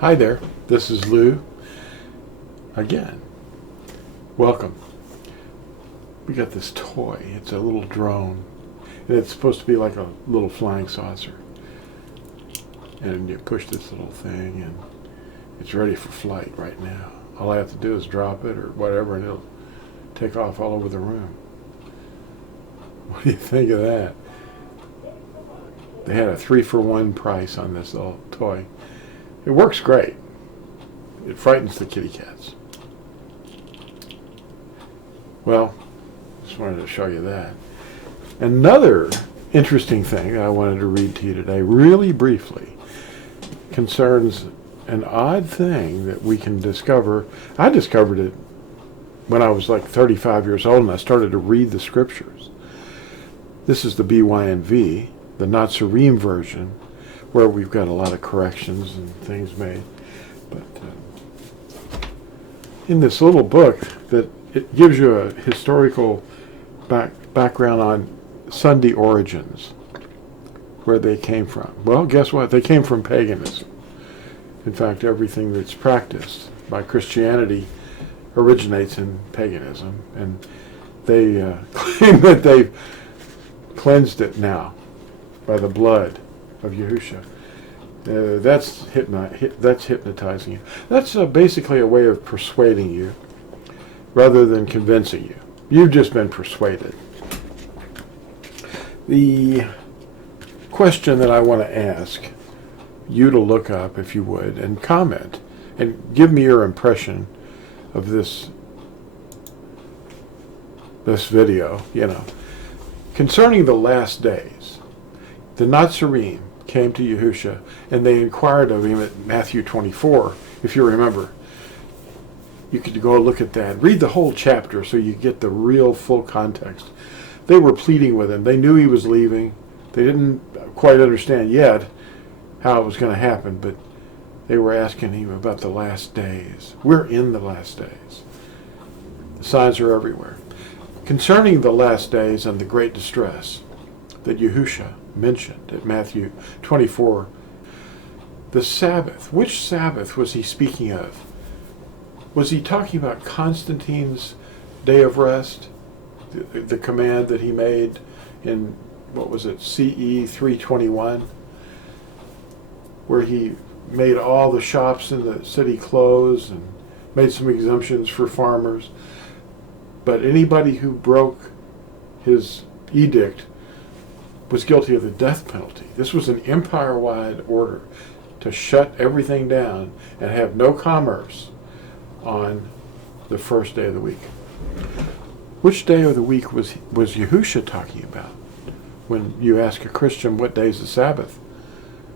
Hi there, this is Lew. Again, welcome. We got this toy. It's a little drone. And it's supposed to be like a little flying saucer. And you push this little thing and it's ready for flight right now. All I have to do is drop it or whatever and it'll take off all over the room. What do you think of that? They had a 3-for-1 price on this little toy. It works great. It frightens the kitty cats. Well, just wanted to show you that. Another interesting thing I wanted to read to you today, really briefly, concerns an odd thing that we can discover. I discovered it when I was like 35 years old and I started to read the scriptures. This is the BYNV, the Natsarim version, where we've got a lot of corrections and things made. But in this little book, that it gives you a historical background on Sunday origins, where they came from. Well, guess what? They came from paganism. In fact, everything that's practiced by Christianity originates in paganism, and they claim that they've cleansed it now by the blood of Yahusha. That's hypnotizing you. That's basically a way of persuading you rather than convincing you. You've just been persuaded. The question that I want to ask you to look up, if you would, and comment and give me your impression of this video, concerning the last days. The Natsarim came to Yahusha and they inquired of him at Matthew 24, if you remember. You could go look at that. Read the whole chapter so you get the real full context. They were pleading with him. They knew he was leaving. They didn't quite understand yet how it was going to happen, but they were asking him about the last days. We're in the last days. The signs are everywhere. Concerning the last days and the great distress that Yahusha mentioned at Matthew 24, the Sabbath. Which Sabbath was he speaking of? Was he talking about Constantine's day of rest? The command that he made in, CE 321? Where he made all the shops in the city close and made some exemptions for farmers. But anybody who broke his edict was guilty of the death penalty. This was an empire-wide order to shut everything down and have no commerce on the first day of the week. Which day of the week was Yahusha talking about? When you ask a Christian what day is the Sabbath,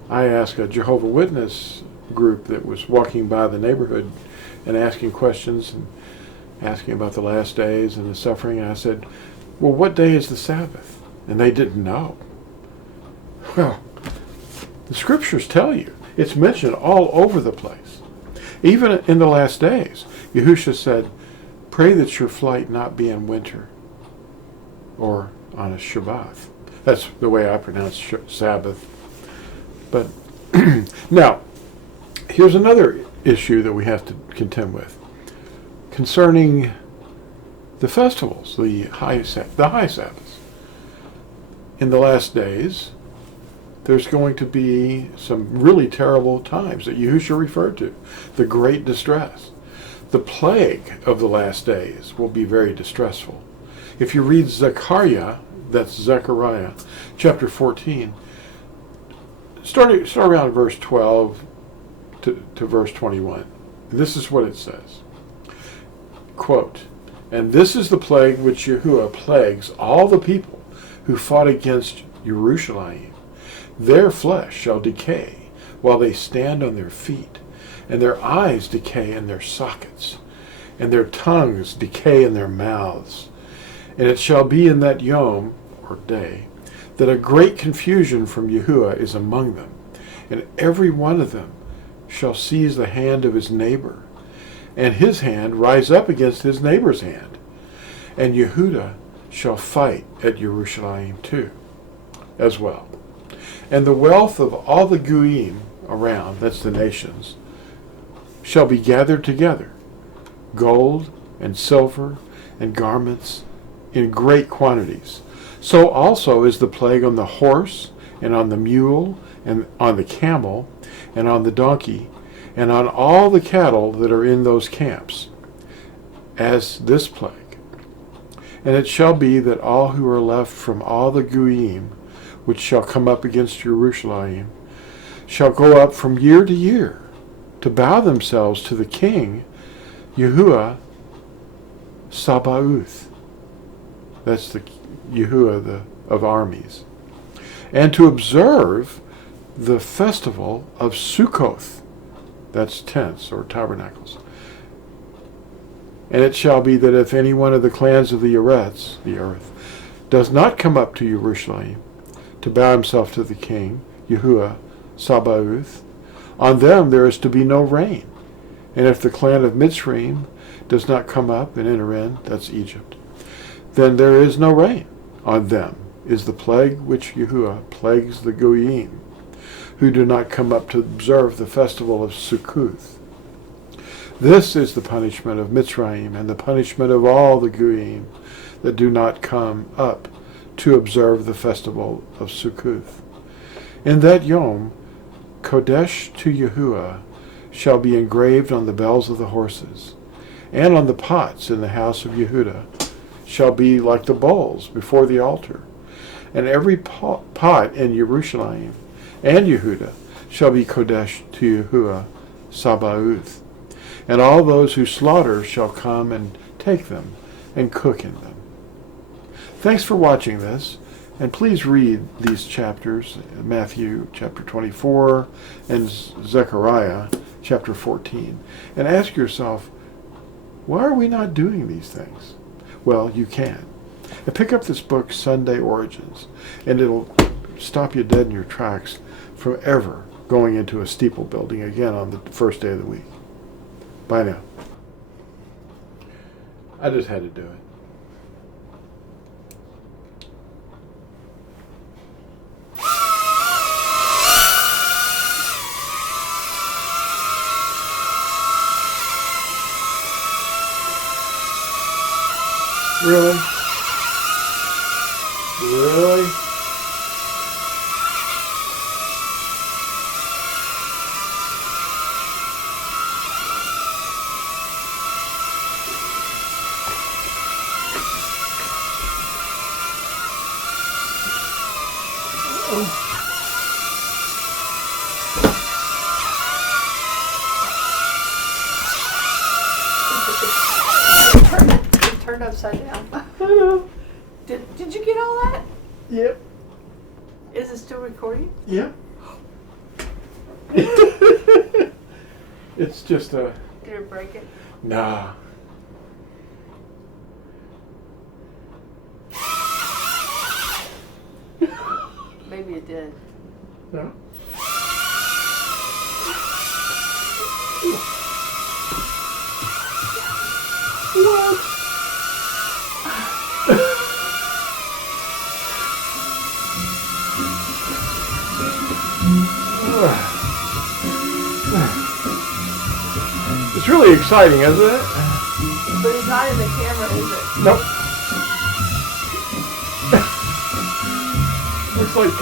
I asked a Jehovah's Witness group that was walking by the neighborhood and asking questions and asking about the last days and the suffering, and I said, well, what day is the Sabbath? And they didn't know. Well, the scriptures tell you. It's mentioned all over the place. Even in the last days, Yahusha said, pray that your flight not be in winter or on a Shabbat. That's the way I pronounce Sabbath. But now, here's another issue that we have to contend with concerning the festivals, the High Sabbaths. In the last days, there's going to be some really terrible times that Yahusha referred to. The great distress. The plague of the last days will be very distressful. If you read ZekarYah, that's ZekarYah, chapter 14, start around verse 12 to verse 21. This is what it says. Quote, and this is the plague which Yahuah plagues all the people who fought against Jerusalem. Their flesh shall decay while they stand on their feet, and their eyes decay in their sockets, and their tongues decay in their mouths. And it shall be in that yom, or day, that a great confusion from Yahuah is among them, and every one of them shall seize the hand of his neighbor, and his hand rise up against his neighbor's hand. And Yehudah shall fight at Jerusalem too, as well. And the wealth of all the Goyim around, that's the nations, shall be gathered together, gold and silver and garments in great quantities. So also is the plague on the horse and on the mule and on the camel and on the donkey and on all the cattle that are in those camps, as this plague. And it shall be that all who are left from all the Goyim, which shall come up against Jerusalem, shall go up from year to year to bow themselves to the king, Yahuah Sabaoth. That's the Yahuah of armies. And to observe the festival of Sukkoth. That's tents or tabernacles. And it shall be that if any one of the clans of the Eretz, the earth, does not come up to Jerusalem to bow himself to the king, Yahuah Sabaoth, on them there is to be no rain. And if the clan of Mitzrayim does not come up and enter in, that's Egypt, then there is no rain. On them is the plague which Yahuah plagues the Goyim, who do not come up to observe the festival of Sukkoth. This is the punishment of Mitzrayim and the punishment of all the Goyim that do not come up to observe the festival of Sukkoth. In that Yom, Kodesh to Yahuah shall be engraved on the bells of the horses, and on the pots in the house of Yehudah shall be like the bowls before the altar. And every pot in Jerusalem and Yehudah shall be Kodesh to Yahuah Sabaoth. And all those who slaughter shall come and take them and cook in them. Thanks for watching this, and please read these chapters, Matthew chapter 24 and ZekarYah chapter 14, and ask yourself, why are we not doing these things? Well, you can. And pick up this book, Sunday Origins, and it'll stop you dead in your tracks from ever going into a steeple building again on the first day of the week. Bye now. I just had to do it. Really? Really? Turned upside down. I know. Did you get all that? Yep. Is it still recording? Yep. It's just a... Did it break it? Nah. Maybe it did. No. What? It's really exciting, isn't it? But it's not in the camera, is it? Nope. Looks like